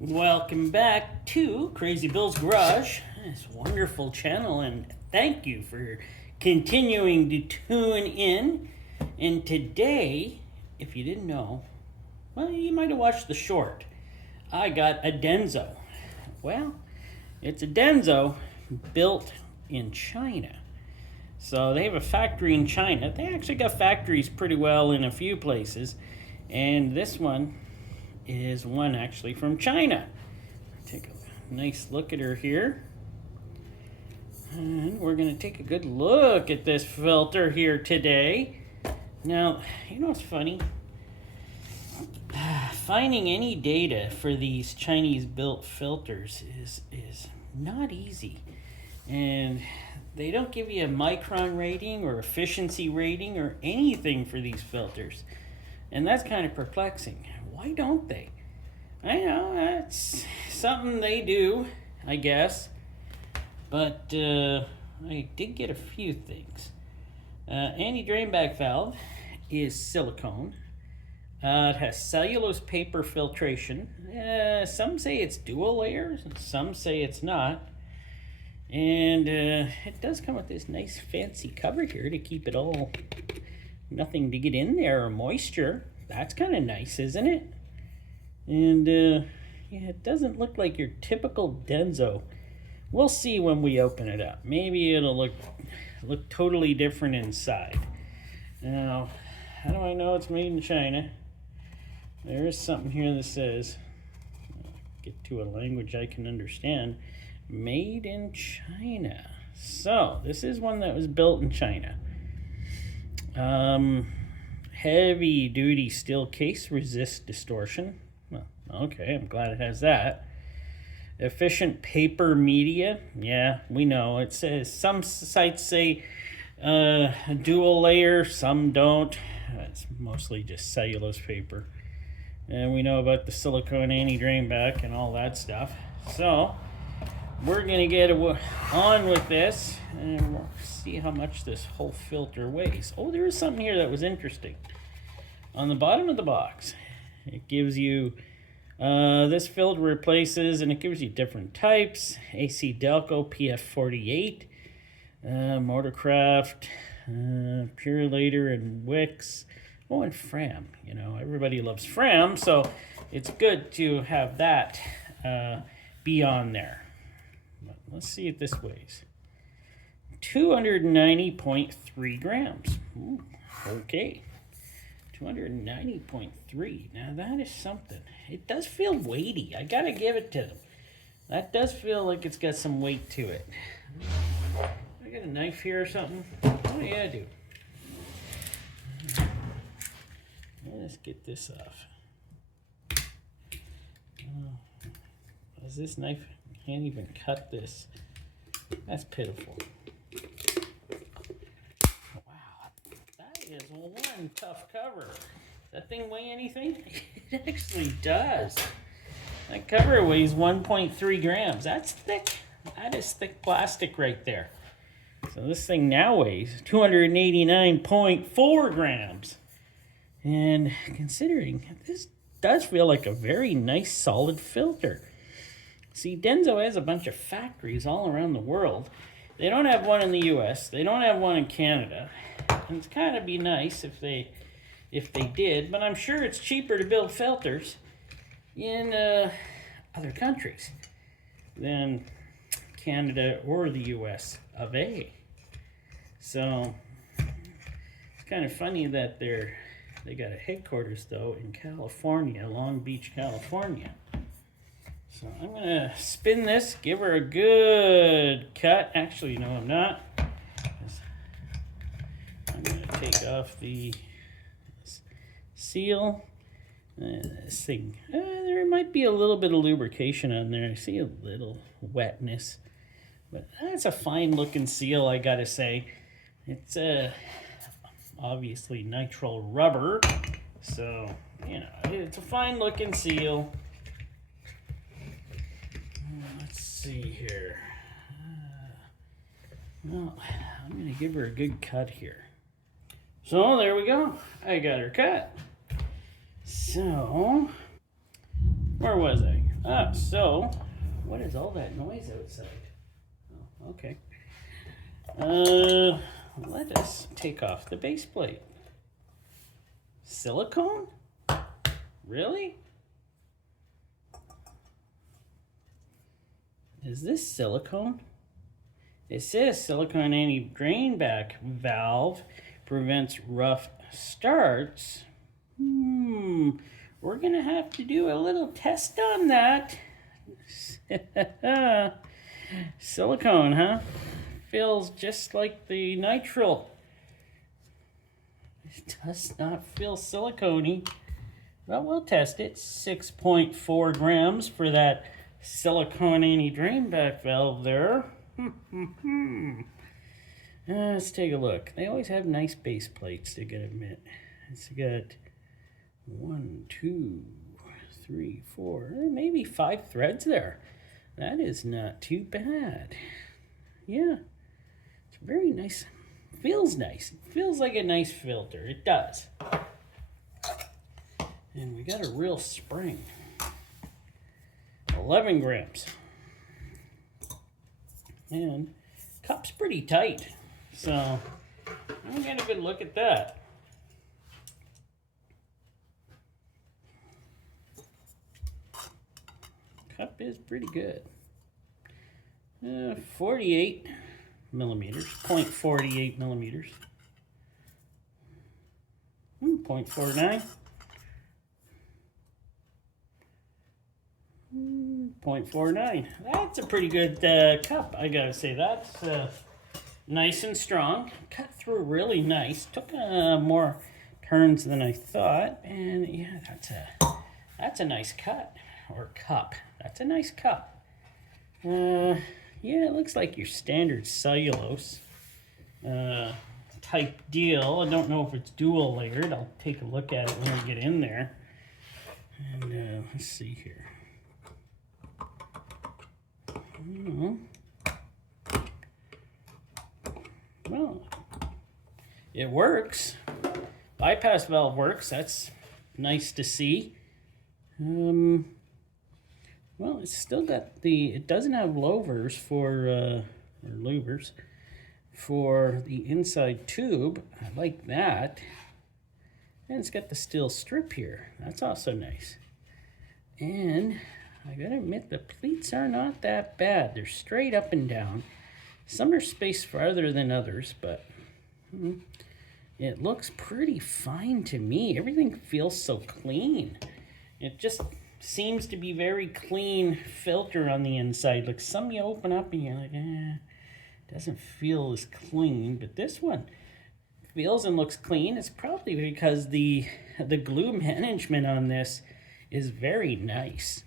Welcome back to Crazy Bill's Garage, this wonderful channel, and thank you for continuing to tune in. And today, if you didn't know, well, you might have watched the short. I got a Denso. Well, it's a Denso built in China. So they have a factory in China. They actually got factories pretty well in a few places, and this one is one actually from China. Take a nice look at her here. And we're going to take a good look at this filter here today. Now, you know what's funny? Finding any data for these Chinese built filters is not easy. And they don't give you a micron rating or efficiency rating or anything for these filters. And that's kind of perplexing. Why don't they? I know that's something they do, I guess. But I did get a few things. Anti-drain back valve is silicone. It has cellulose paper filtration. Some say it's dual layers, and some say it's not. And it does come with this nice fancy cover here to keep it all, nothing to get in there or moisture. That's kind of nice, isn't it? And yeah, it doesn't look like your typical Denso. We'll see when we open it up. Maybe it'll look totally different inside. Now, how do I know it's made in China? There is something here that says, get to a language I can understand, made in China. So, this is one that was built in China. Heavy duty steel case, resists distortion. Well, okay, I'm glad it has that. Efficient paper media. Yeah, we know. It says some sites say a dual layer, some don't. It's mostly just cellulose paper. And we know about the silicone anti-drain back and all that stuff. So, we're going to get on with this and we'll see how much this whole filter weighs. Oh, there is something here that was interesting. On the bottom of the box, it gives you this filter replaces, and it gives you different types: AC Delco PF48, Motorcraft, Purelator, and Wix. Oh, and Fram. You know, everybody loves Fram, so it's good to have that be on there. But let's see if this weighs. 290.3 grams. Ooh, okay. 290.3. Now that is something. It does feel weighty. I gotta give it to them. That does feel like it's got some weight to it. I got a knife here or something? Oh yeah, I do. Let's get this off. Oh, this knife can't even cut this. That's pitiful. Is one tough cover. Does that thing weigh anything? It actually does. That cover weighs 1.3 grams. That's thick. That is thick plastic right there. So this thing now weighs 289.4 grams. And considering, this does feel like a very nice solid filter. See, Denso has a bunch of factories all around the world. They don't have one in the US. They don't have one in Canada. And it's kind of be nice if they did, but I'm sure it's cheaper to build filters in other countries than Canada or the US of A. So it's kind of funny that they got a headquarters though in California, Long Beach, California. So I'm gonna spin this, give her a good cut. Actually, no, I'm not. I'm going to take off the seal. This thing, there might be a little bit of lubrication on there. I see a little wetness. But that's a fine looking seal, I got to say. It's obviously nitrile rubber. So, you know, it's a fine looking seal. Let's see here. Well, I'm going to give her a good cut here. So there we go. I got her cut. So, where was I? So what is all that noise outside? Oh, okay. Let us take off the base plate. Silicone? Really? Is this silicone? It says silicone anti-drain back valve prevents rough starts. We're gonna have to do a little test on that. Silicone, huh? Feels just like the nitrile. It does not feel silicone-y. Well, we'll test it. 6.4 grams for that silicone anti-drain back valve there. Let's take a look. They always have nice base plates, I gotta admit. It's got 1, 2, 3, 4, maybe 5 threads there. That is not too bad. Yeah, it's very nice. Feels nice. It feels like a nice filter. It does. And we got a real spring. 11 grams. And cup's pretty tight. So I'm getting a good look at that. Cup is pretty good. 48 millimeters, 0.48 millimeters. 0.49. 0.49. That's a pretty good cup, I gotta say. That's nice and strong. Cut through really nice. Took more turns than I thought, and yeah, that's a nice cut or cup. That's a nice cup. Yeah, it looks like your standard cellulose type deal. I don't know if it's dual layered. I'll take a look at it when we get in there. And let's see here. Well, it works. Bypass valve works. That's nice to see. Well, it's still got it doesn't have louvers or louvers for the inside tube. I like that. And it's got the steel strip here. That's also nice. And I gotta admit, the pleats are not that bad. They're straight up and down. Some are spaced farther than others, but it looks pretty fine to me. Everything feels so clean. It just seems to be very clean filter on the inside. Like some you open up and you're like, doesn't feel as clean. But this one feels and looks clean. It's probably because the glue management on this is very nice.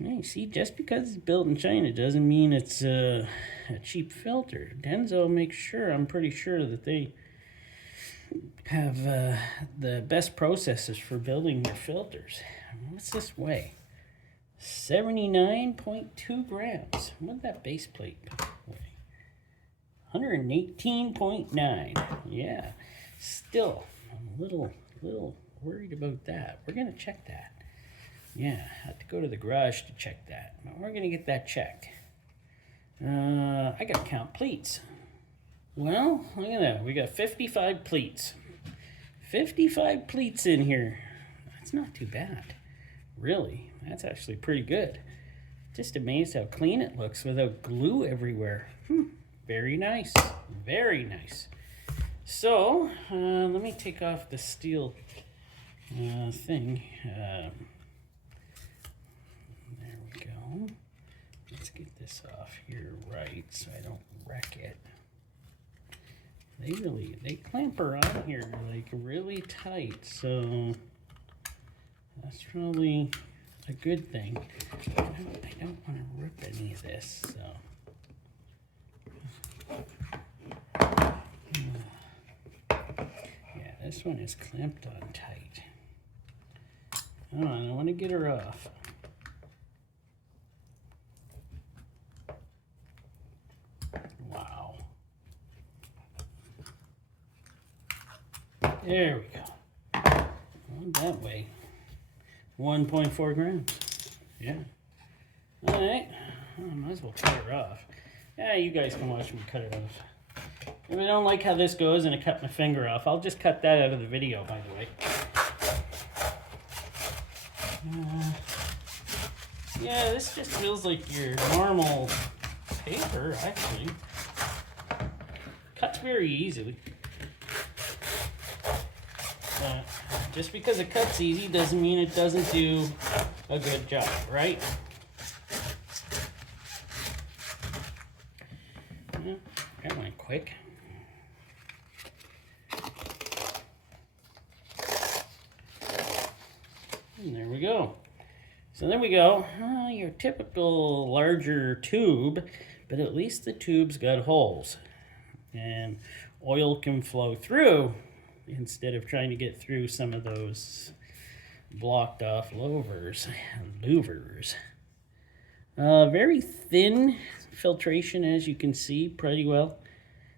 You see, just because it's built in China doesn't mean it's a cheap filter. Denso makes sure, I'm pretty sure, that they have the best processes for building their filters. What's this weigh? 79.2 grams. What'd that base plate weigh? 118.9. Yeah, still, I'm a little worried about that. We're gonna check that. Yeah, I have to go to the garage to check that. But we're gonna get that checked. I gotta count pleats. Well, look at that. We got 55 pleats. 55 pleats in here. That's not too bad. Really, that's actually pretty good. Just amazed how clean it looks without glue everywhere. Very nice. Very nice. So, let me take off the steel thing. There we go. Let's get this off here right so I don't wreck it. They clamp around here like really tight, so that's probably a good thing. I don't want to rip any of this, so. Yeah, this one is clamped on tight. Hold on, I want to get her off. Wow. There we go. Well, that way. 1.4 grams. Yeah, All right, well, I might as well cut her off. Yeah, you guys can watch me cut it off. If I don't like how this goes and I cut my finger off, I'll just cut that out of the video, by the way. Yeah, this just feels like your normal paper, actually. Cuts very easily. But just because it cuts easy doesn't mean it doesn't do a good job, right? Yeah, that went quick. And there we go. So there we go. Your typical larger tube, but at least the tube's got holes. And oil can flow through instead of trying to get through some of those blocked off louvers. Very thin filtration, as you can see, pretty well.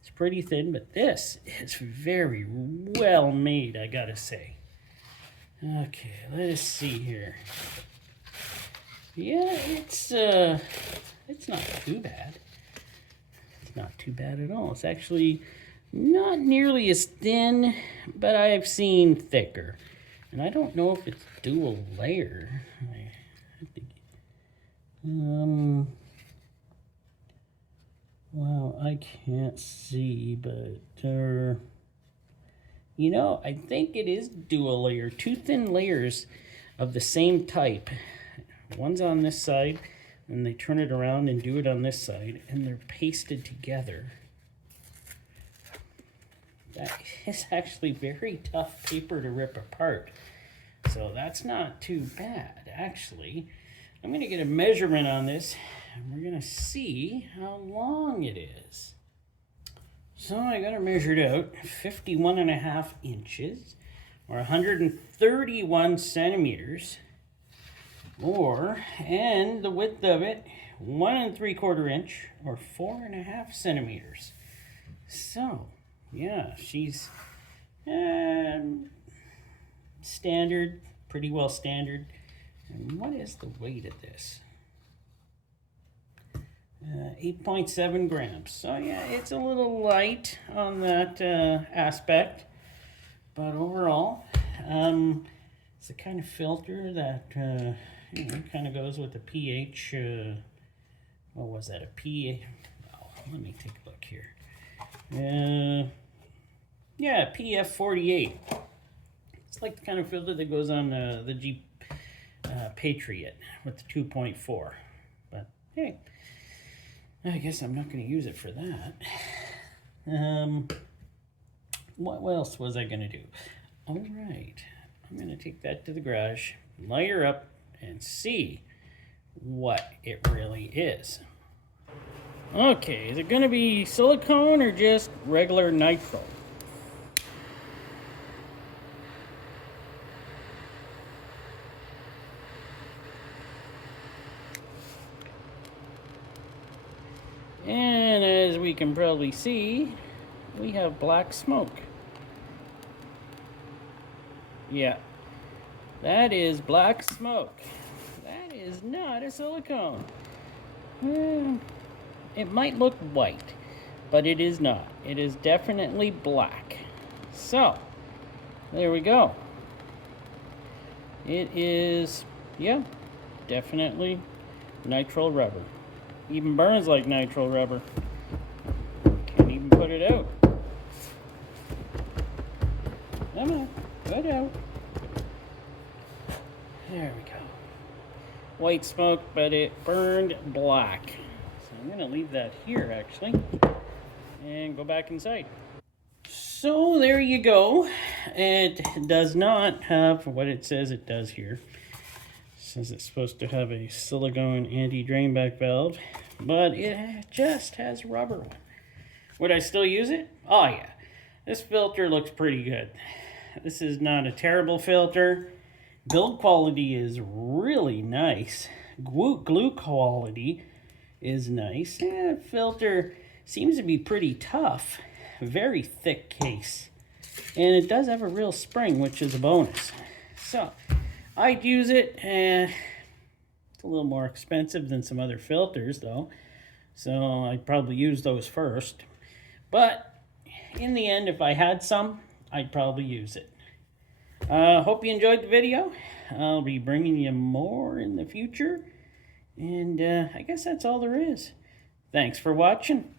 It's pretty thin, but this is very well made, I gotta say. Okay, let's see here. Yeah, it's not too bad. It's not too bad at all. It's actually not nearly as thin, but I've seen thicker. And I don't know if it's dual layer. Well, I can't see, but you know, I think it is dual layer. Two thin layers of the same type. One's on this side, and they turn it around and do it on this side, and they're pasted together. That is actually very tough paper to rip apart. So that's not too bad, actually. I'm going to get a measurement on this, and we're going to see how long it is. So I got it measured out, 51.5 inches, or 131 centimeters. And the width of it, 1 3/4 inch, or 4.5 centimeters. So, yeah, she's standard, pretty well standard. And what is the weight of this? 8.7 grams. So yeah, it's a little light on that aspect, but overall, it's the kind of filter that you know, kind of goes with the pH. What was that? A pH? Oh, let me take a look here. Yeah, PF 48. It's like the kind of filter that goes on the Jeep Patriot with the 2.4. But hey, I guess I'm not going to use it for that. What else was I going to do? All right, I'm going to take that to the garage, light her up, and see what it really is. Okay, is it going to be silicone or just regular nitrile? And as we can probably see, we have black smoke. Yeah, that is black smoke. That is not a silicone. It might look white, but it is not. It is definitely black. So, there we go. It is, yeah, definitely nitrile rubber. Even burns like nitrile rubber. Can't even put it out. Come on, put it out. There we go. White smoke, but it burned black. So I'm going to leave that here, actually, and go back inside. So there you go. It does not have what it says it does here. It says it's supposed to have a silicone anti-drain back valve, but it just has rubber one. Would I still use it? Oh yeah. This filter looks pretty good. This is not a terrible filter. Build quality is really nice. Glue quality is nice. Filter seems to be pretty tough. Very thick case. And it does have a real spring, which is a bonus. So, I'd use it. It's a little more expensive than some other filters though, so I'd probably use those first. But in the end, if I had some, I'd probably use it. Hope you enjoyed the video. I'll be bringing you more in the future. And I guess that's all there is. Thanks for watching.